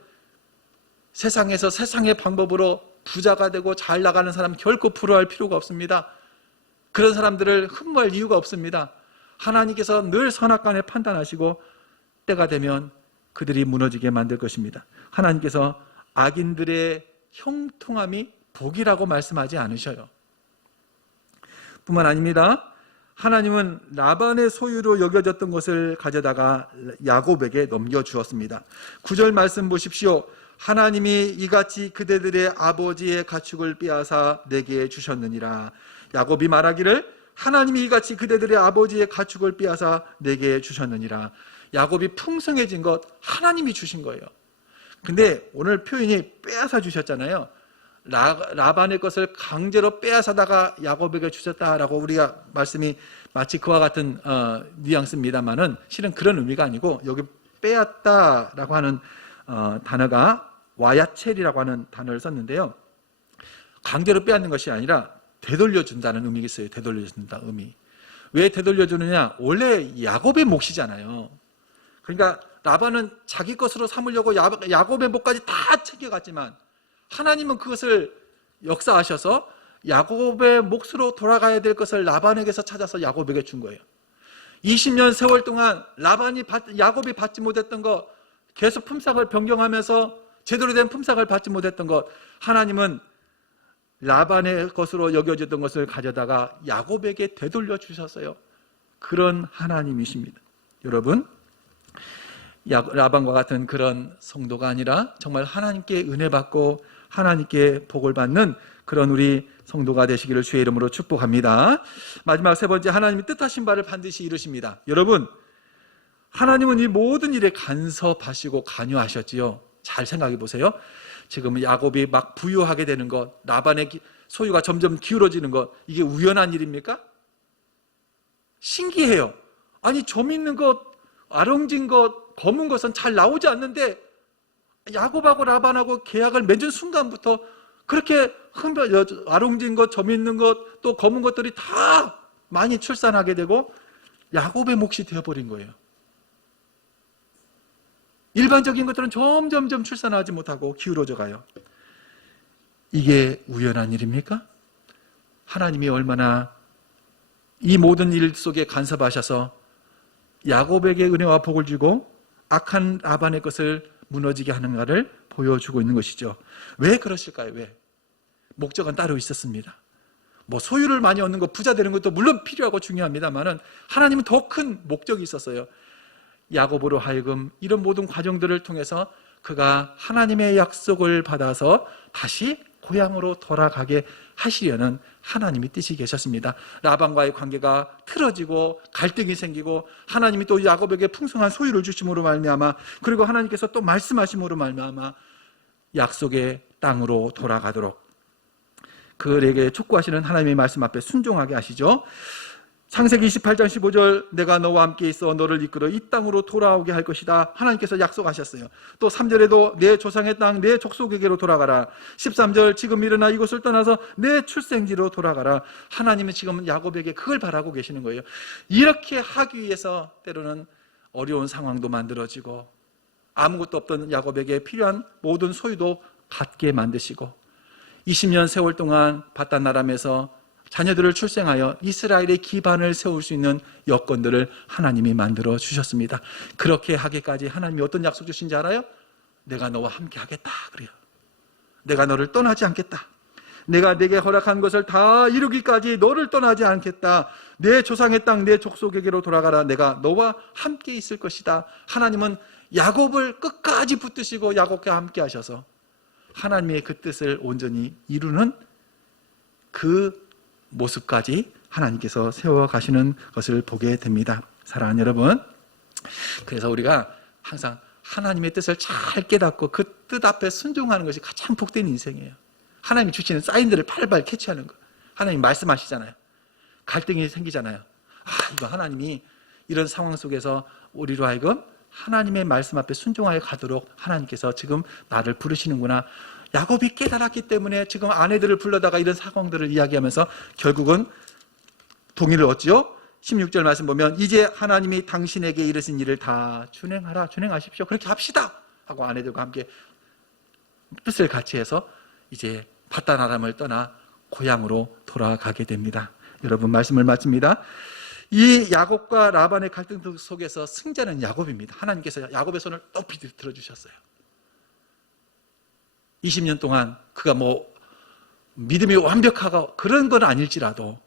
세상에서 세상의 방법으로 부자가 되고 잘 나가는 사람 결코 부러워할 필요가 없습니다. 그런 사람들을 흠모할 이유가 없습니다. 하나님께서 늘 선악간에 판단하시고 때가 되면 그들이 무너지게 만들 것입니다. 하나님께서 악인들의 형통함이 복이라고 말씀하지 않으셔요. 뿐만 아닙니다. 하나님은 라반의 소유로 여겨졌던 것을 가져다가 야곱에게 넘겨주었습니다. 9절 말씀 보십시오. 하나님이 이같이 그대들의 아버지의 가축을 빼앗아 내게 주셨느니라. 야곱이 말하기를 하나님이 이같이 그대들의 아버지의 가축을 빼앗아 내게 주셨느니라. 야곱이 풍성해진 것 하나님이 주신 거예요. 근데 오늘 표현이 빼앗아 주셨잖아요. 라반의 것을 강제로 빼앗아다가 야곱에게 주셨다라고 우리가 말씀이 마치 그와 같은 뉘앙스입니다만은 실은 그런 의미가 아니고 여기 빼앗다라고 하는 단어가 와야첼이라고 하는 단어를 썼는데요. 강제로 빼앗는 것이 아니라 되돌려준다는 의미가 있어요. 되돌려준다 의미. 왜 되돌려주느냐? 원래 야곱의 몫이잖아요. 그러니까 라반은 자기 것으로 삼으려고 야곱의 몫까지 다 챙겨갔지만 하나님은 그것을 역사하셔서 야곱의 몫으로 돌아가야 될 것을 라반에게서 찾아서 야곱에게 준 거예요. 20년 세월 동안 야곱이 받지 못했던 것, 계속 품삯을 변경하면서 제대로 된 품삯을 받지 못했던 것, 하나님은 라반의 것으로 여겨졌던 것을 가져다가 야곱에게 되돌려 주셨어요. 그런 하나님이십니다. 여러분, 라반과 같은 그런 성도가 아니라 정말 하나님께 은혜 받고 하나님께 복을 받는 그런 우리 성도가 되시기를 주의 이름으로 축복합니다. 마지막 세 번째, 하나님이 뜻하신 바를 반드시 이루십니다. 여러분, 하나님은 이 모든 일에 간섭하시고 관여하셨지요. 잘 생각해 보세요. 지금 야곱이 막 부유하게 되는 것, 라반의 소유가 점점 기울어지는 것, 이게 우연한 일입니까? 신기해요. 아니, 점 있는 것, 아롱진 것, 검은 것은 잘 나오지 않는데 야곱하고 라반하고 계약을 맺은 순간부터 그렇게 아롱진 것, 점 있는 것, 또 검은 것들이 다 많이 출산하게 되고 야곱의 몫이 되어버린 거예요. 일반적인 것들은 점점 출산하지 못하고 기울어져 가요. 이게 우연한 일입니까? 하나님이 얼마나 이 모든 일 속에 간섭하셔서 야곱에게 은혜와 복을 주고 악한 라반의 것을 무너지게 하는가를 보여주고 있는 것이죠. 왜 그러실까요? 왜? 목적은 따로 있었습니다. 뭐 소유를 많이 얻는 것, 부자 되는 것도 물론 필요하고 중요합니다만은 하나님은 더 큰 목적이 있었어요. 야곱으로 하여금 이런 모든 과정들을 통해서 그가 하나님의 약속을 받아서 다시 고향으로 돌아가게 하시려는 하나님의 뜻이 계셨습니다. 라반과의 관계가 틀어지고 갈등이 생기고 하나님이 또 야곱에게 풍성한 소유를 주심으로 말미암아, 그리고 하나님께서 또 말씀하심으로 말미암아 약속의 땅으로 돌아가도록 그에게 촉구하시는 하나님의 말씀 앞에 순종하게 하시죠. 창세기 28장 15절, 내가 너와 함께 있어 너를 이끌어 이 땅으로 돌아오게 할 것이다. 하나님께서 약속하셨어요. 또 3절에도 내 조상의 땅, 내 족속에게로 돌아가라. 13절, 지금 일어나 이곳을 떠나서 내 출생지로 돌아가라. 하나님은 지금 야곱에게 그걸 바라고 계시는 거예요. 이렇게 하기 위해서 때로는 어려운 상황도 만들어지고 아무것도 없던 야곱에게 필요한 모든 소유도 갖게 만드시고 20년 세월 동안 바단 아람에서 자녀들을 출생하여 이스라엘의 기반을 세울 수 있는 여건들을 하나님이 만들어 주셨습니다. 그렇게 하기까지 하나님이 어떤 약속 주신지 알아요? 내가 너와 함께 하겠다 그래요. 내가 너를 떠나지 않겠다. 내가 내게 허락한 것을 다 이루기까지 너를 떠나지 않겠다. 내 조상의 땅, 내 족속에게로 돌아가라. 내가 너와 함께 있을 것이다. 하나님은 야곱을 끝까지 붙드시고 야곱과 함께 하셔서 하나님의 그 뜻을 온전히 이루는 그 모습까지 하나님께서 세워가시는 것을 보게 됩니다. 사랑하는 여러분, 그래서 우리가 항상 하나님의 뜻을 잘 깨닫고 그 뜻 앞에 순종하는 것이 가장 복된 인생이에요. 하나님이 주시는 사인들을 팔팔 캐치하는 거. 하나님 말씀하시잖아요. 갈등이 생기잖아요. 이거 하나님이 이런 상황 속에서 우리로 하여금 하나님의 말씀 앞에 순종하여 가도록 하나님께서 지금 나를 부르시는구나. 야곱이 깨달았기 때문에 지금 아내들을 불러다가 이런 상황들을 이야기하면서 결국은 동의를 얻죠. 16절 말씀 보면 이제 하나님이 당신에게 이르신 일을 다 준행하십시오. 그렇게 합시다 하고 아내들과 함께 뜻을 같이 해서 이제 바단 아람을 떠나 고향으로 돌아가게 됩니다. 여러분, 말씀을 마칩니다. 이 야곱과 라반의 갈등 속에서 승자는 야곱입니다. 하나님께서 야곱의 손을 높이 들어주셨어요. 20년 동안 그가 믿음이 완벽하고 그런 건 아닐지라도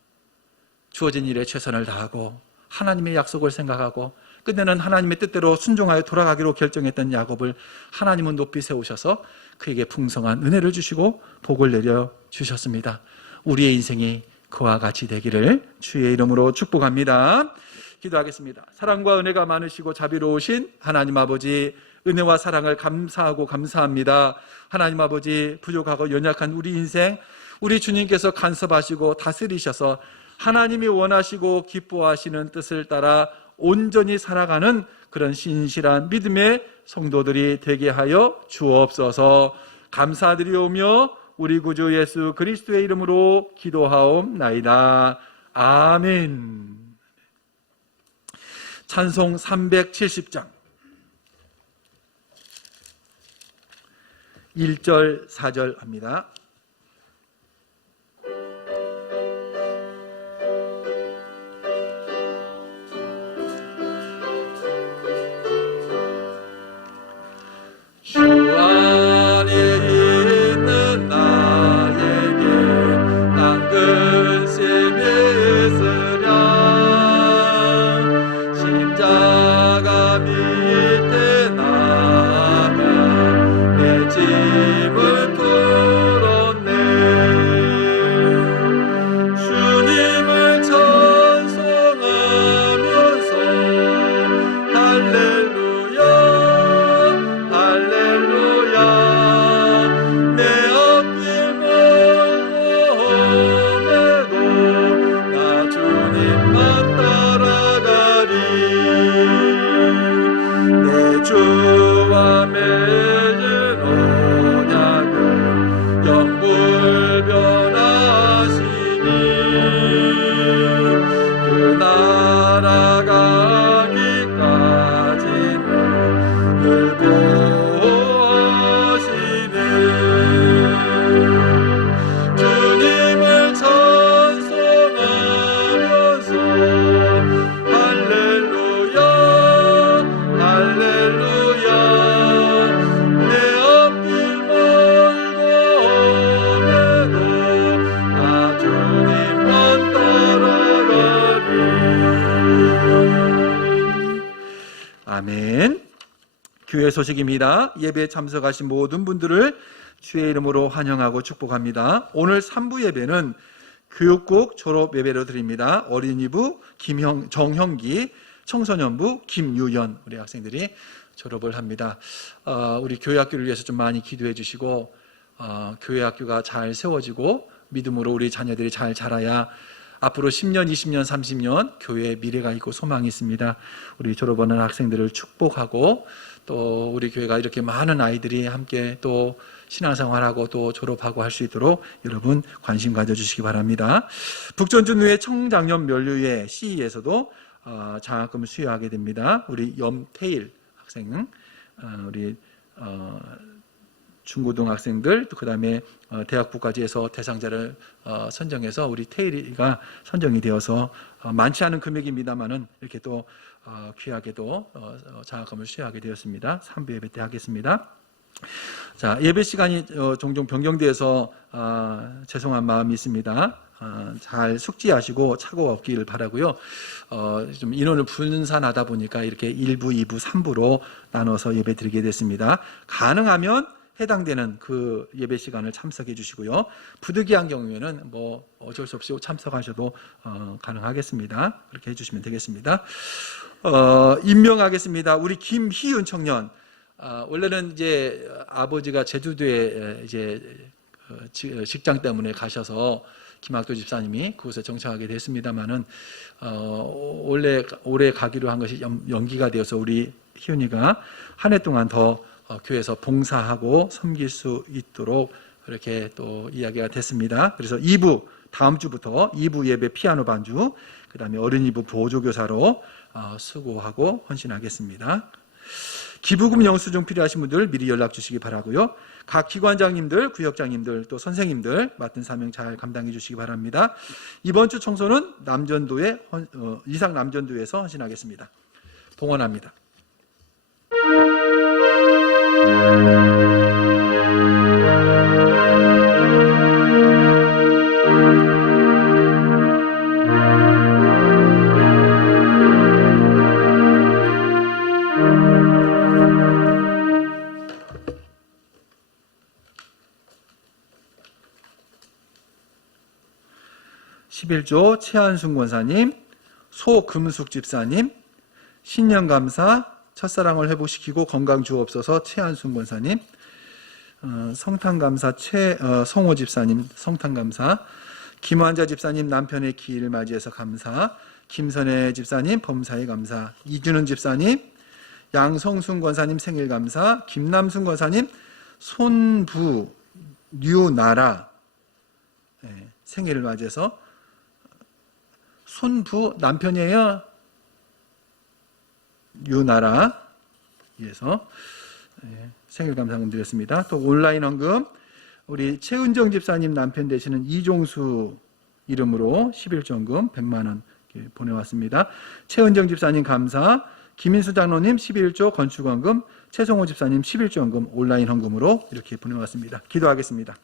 주어진 일에 최선을 다하고 하나님의 약속을 생각하고 끝내는 하나님의 뜻대로 순종하여 돌아가기로 결정했던 야곱을 하나님은 높이 세우셔서 그에게 풍성한 은혜를 주시고 복을 내려 주셨습니다. 우리의 인생이 그와 같이 되기를 주의 이름으로 축복합니다. 기도하겠습니다. 사랑과 은혜가 많으시고 자비로우신 하나님 아버지, 은혜와 사랑을 감사하고 감사합니다. 하나님 아버지, 부족하고 연약한 우리 인생, 우리 주님께서 간섭하시고 다스리셔서 하나님이 원하시고 기뻐하시는 뜻을 따라 온전히 살아가는 그런 신실한 믿음의 성도들이 되게 하여 주옵소서. 감사드리오며 우리 구주 예수 그리스도의 이름으로 기도하옵나이다. 아멘. 찬송 370장 1절 4절 합니다. 주 안에 있는 나에게 당근 셈이 있으랴. 십자가 밑에 나가 내 짐을 풀었네. 주님을 찬송하면서 할렐루야 할렐루야. 내 앞길 멀고 험해도 나 주님만 따라가리. 내 주와 맺은 언약은 영불변하시니 그 나라 가기까지는 늘 보호하시네. 주님을 찬송하면서 할렐루야 할렐루야. 내 앞길 멀고 험해도 나 주님만 따라가리. 아멘. 교회 소식입니다. 예배에 참석하신 모든 분들을 주의 이름으로 환영하고 축복합니다. 오늘 3부 예배는 교육국 졸업 예배로 드립니다. 어린이부 정형기, 청소년부 김유연 우리 학생들이 졸업을 합니다. 우리 교회 학교를 위해서 좀 많이 기도해 주시고 교회 학교가 잘 세워지고 믿음으로 우리 자녀들이 잘 자라야 앞으로 10년, 20년, 30년 교회에 미래가 있고 소망이 있습니다. 우리 졸업하는 학생들을 축복하고 또 우리 교회가 이렇게 많은 아이들이 함께 또 신앙생활하고 또 졸업하고 할 수 있도록 여러분 관심 가져주시기 바랍니다. 북전주누의 청장년 면류회 CE에서도 장학금을 수여하게 됩니다. 우리 염태일 학생, 우리 중고등학생들, 또 그다음에 대학부까지 해서 대상자를 선정해서 우리 태일이가 선정이 되어서 많지 않은 금액입니다만은 이렇게 또 귀하게도 장학금을 수여하게 되었습니다. 3부 예배 때 하겠습니다. 자, 예배 시간이 종종 변경되어서 죄송한 마음이 있습니다. 잘 숙지하시고 착오가 없기를 바라고요. 좀 인원을 분산하다 보니까 이렇게 1부, 2부, 3부로 나눠서 예배 드리게 됐습니다. 가능하면 해당되는 그 예배 시간을 참석해 주시고요. 부득이한 경우에는 뭐 어쩔 수 없이 참석하셔도 가능하겠습니다. 그렇게 해주시면 되겠습니다. 임명하겠습니다. 우리 김희윤 청년. 원래는 이제 아버지가 제주도에 이제 직장 때문에 가셔서 김학도 집사님이 그곳에 정착하게 됐습니다만은 올해 가기로 한 것이 연기가 되어서 우리 희윤이가 한 해 동안 더 교회에서 봉사하고 섬길 수 있도록 그렇게 또 이야기가 됐습니다. 그래서 2부 다음 주부터 2부 예배 피아노 반주, 그 다음에 어린이부 보조교사로 수고하고 헌신하겠습니다. 기부금 영수증 필요하신 분들 미리 연락 주시기 바라고요. 각 기관장님들, 구역장님들, 또 선생님들 맡은 사명 잘 감당해 주시기 바랍니다. 이번 주 청소는 이상 남전도에서 헌신하겠습니다. 봉헌합니다. (11조) 최한순 권사님, 소금숙 집사님, 신년감사 첫사랑을 회복시키고 건강 주옵소서 최한순 권사님, 성탄감사 성호 집사님 성탄감사, 김환자 집사님 남편의 기일을 맞이해서 감사, 김선혜 집사님 범사에 감사, 이준은 집사님, 양성순 권사님 생일 감사, 김남순 권사님 손부 류나라 생일을 맞이해서, 손부 남편이에요. 류나라 위해서 생일 감사금 드렸습니다. 또 온라인 헌금 우리 최은정 집사님 남편 되시는 이종수 이름으로 11조헌금 100만 원 보내왔습니다. 최은정 집사님 감사, 김인수 장로님 11조 건축헌금, 최성호 집사님 11조헌금 온라인 헌금으로 이렇게 보내왔습니다. 기도하겠습니다.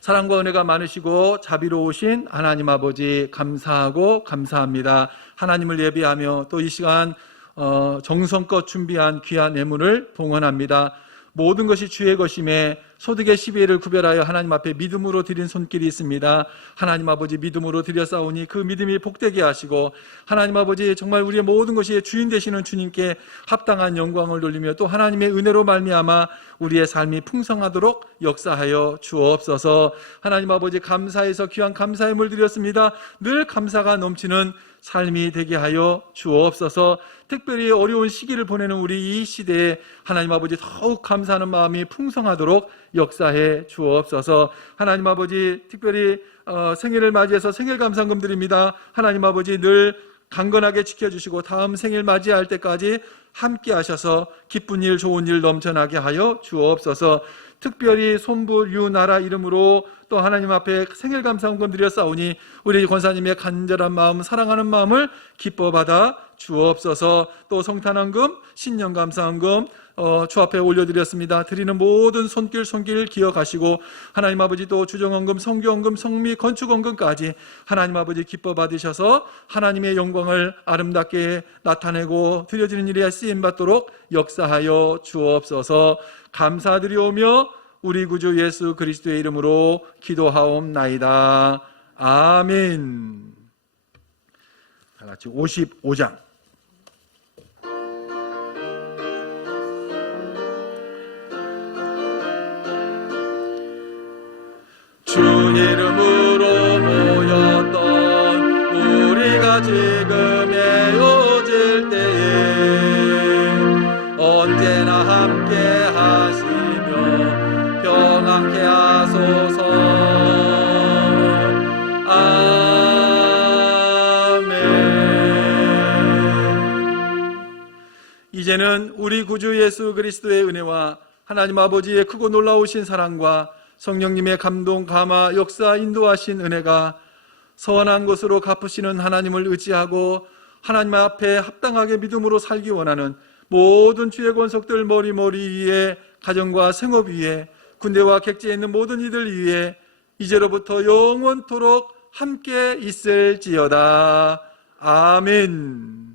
사랑과 은혜가 많으시고 자비로우신 하나님 아버지 감사하고 감사합니다. 하나님을 예비하며 또 이 시간 정성껏 준비한 귀한 예물을 봉헌합니다. 모든 것이 주의 것임에 소득의 12일을 구별하여 하나님 앞에 믿음으로 드린 손길이 있습니다. 하나님 아버지 믿음으로 드렸사오니 그 믿음이 복되게 하시고, 하나님 아버지 정말 우리의 모든 것이 주인 되시는 주님께 합당한 영광을 돌리며 또 하나님의 은혜로 말미암아 우리의 삶이 풍성하도록 역사하여 주옵소서. 하나님 아버지 감사해서 귀한 감사의 물 드렸습니다. 늘 감사가 넘치는 삶이 되게 하여 주옵소서. 특별히 어려운 시기를 보내는 우리 이 시대에 하나님 아버지 더욱 감사하는 마음이 풍성하도록 역사해 주옵소서. 하나님 아버지 특별히 생일을 맞이해서 생일 감사금 드립니다. 하나님 아버지 늘 강건하게 지켜주시고 다음 생일 맞이할 때까지 함께 하셔서 기쁜 일 좋은 일 넘쳐나게 하여 주옵소서. 특별히 손부 류나라 이름으로 또 하나님 앞에 생일 감사헌금 드렸사오니 우리 권사님의 간절한 마음, 사랑하는 마음을 기뻐 받아 주옵소서. 또 성탄헌금, 신년 감사헌금 주 앞에 올려드렸습니다. 드리는 모든 손길 기억하시고 하나님 아버지 또 주정헌금, 성교헌금, 성미 건축헌금까지 하나님 아버지 기뻐 받으셔서 하나님의 영광을 아름답게 나타내고 드려지는 일에 쓰임받도록 역사하여 주옵소서. 감사드리오며 우리 구주 예수 그리스도의 이름으로 기도하옵나이다. 아멘. 다 같이 55장. 주 이름으로 모였던 우리가 지금 헤어질 때에 언제나 함께 하시며 평안케 하소서. 아멘. 이제는 우리 구주 예수 그리스도의 은혜와 하나님 아버지의 크고 놀라우신 사랑과 성령님의 감동, 감화, 역사, 인도하신 은혜가 선한 것으로 갚으시는 하나님을 의지하고 하나님 앞에 합당하게 믿음으로 살기 원하는 모든 주의 권속들 머리 위에, 가정과 생업 위에, 군대와 객지에 있는 모든 이들 위에 이제로부터 영원토록 함께 있을지어다. 아멘.